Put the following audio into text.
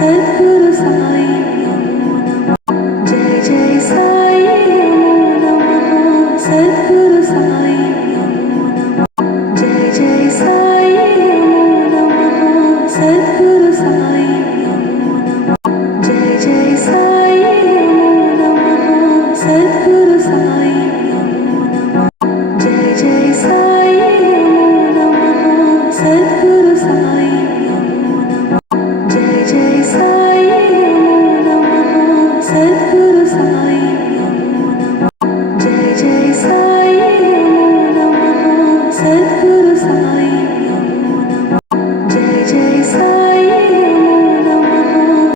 सद्गुरु साई नमो नमः। जय जय साई नमो नमः। सद्गुरु साई नमो नमः। जय जय साई नमो नमः। सद्गुरु साई नमो नमः। जय जय साई नमो नमः। सद्गुरु साई नमो नमः। जय जय साई नमो नमः। सद्गुरु साई नमो नमः। जय जय साई